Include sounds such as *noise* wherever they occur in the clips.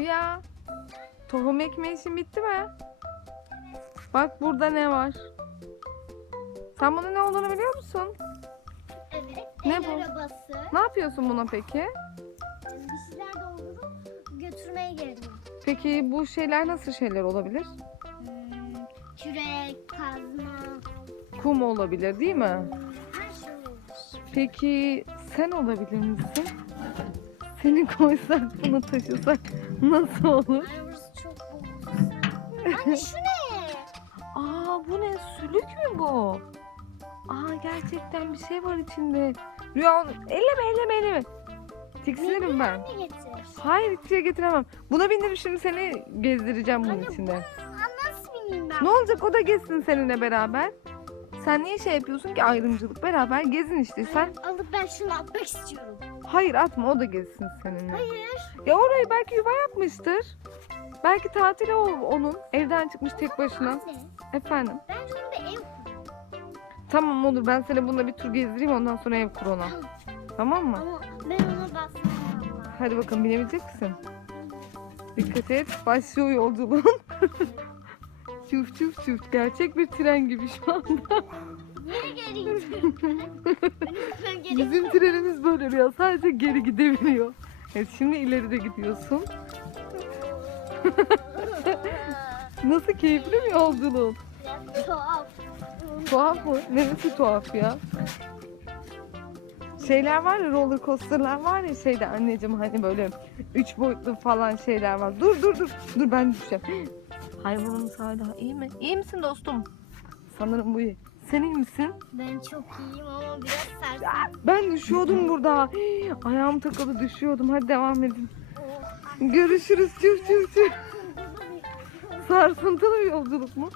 Ya tohum ekme işin bitti mi? Bak burada ne var? Sen bunun ne olduğunu biliyor musun? Evet. Ne el bu? arabası. Ne yapıyorsun buna peki? Bir şeyler doldurup götürmeye geliyor. Peki bu şeyler nasıl şeyler olabilir? Hmm, kürek, kazma, Kum olabilir değil mi? her şey olur. Peki sen olabilir misin? Seni koysak bunu taşısak nasıl olur? Ay burası çok boğuk. Anne şu ne? Aa bu ne? Sülük mü bu? Aa gerçekten bir şey var içinde. Rüya elleme elleme elleme. Tiksinirim ben. Anne getir. Hayır hiçbir şey getiremem. Buna bindirip şimdi seni gezdireceğim bunun Anne, içinde. Aa, nasıl bineyim ben? Ne olacak o da gezsin seninle beraber. Sen niye şey yapıyorsun ki ayrımcılık? Beraber gezin işte sen. Alıp ben şunu atmak istiyorum. Hayır atma o da gezsin seninle. Hayır. Ya orayı belki yuva yapmıştır. Belki tatili o onun. Evden çıkmış tek başına. Anne Efendim. bence onu bir ev kur. Tamam olur ben seni bununla bir tur gezdireyim ondan sonra ev kur ona. Tamam mı? Ama ben ona basmam. Hadi bakalım binebilecek misin? Dikkat et. Başlıyor yolculuğun. *laughs* çuf çuf çuf. Gerçek bir tren gibi şu anda. Geri gidiyorum ben? Ben lütfen geri Bizim trenimiz böyle rüya. Sadece geri gidebiliyor. Evet şimdi ileride gidiyorsun. *laughs* Nasıl keyifli mi yolculuğun? Biraz tuhaf. Tuhaf mı? Neresi tuhaf ya? Şeyler var ya roller coaster'lar var ya şeyde anneciğim hani böyle üç boyutlu falan şeyler var. Dur dur dur. Dur ben düşeceğim. Hayvanın daha iyi mi? İyi misin dostum? Sanırım bu iyi. Sen iyi misin? Ben çok iyiyim ama biraz sert. Ben düşüyordum burada. *gasps* Ayağım takılı düşüyordum. Hadi devam edin. Görüşürüz. Çuf çuf çuf. *laughs* Sarsıntılı bir yolculuk mu?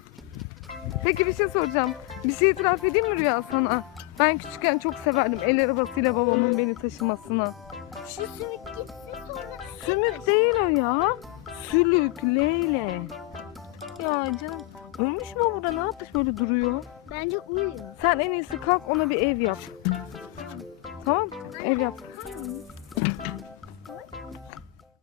Peki bir şey soracağım. Bir şey itiraf edeyim mi Rüya sana? Ben küçükken çok severdim el arabasıyla babamın beni taşımasını. Şu sümük gitsin sonra. Sümük değil o ya. Sülük, leyle. Ya canım ölmüş mü o burada ne yapmış böyle duruyor? Bence uyuyor. Sen en iyisi kalk ona bir ev yap. Tamam ev yap.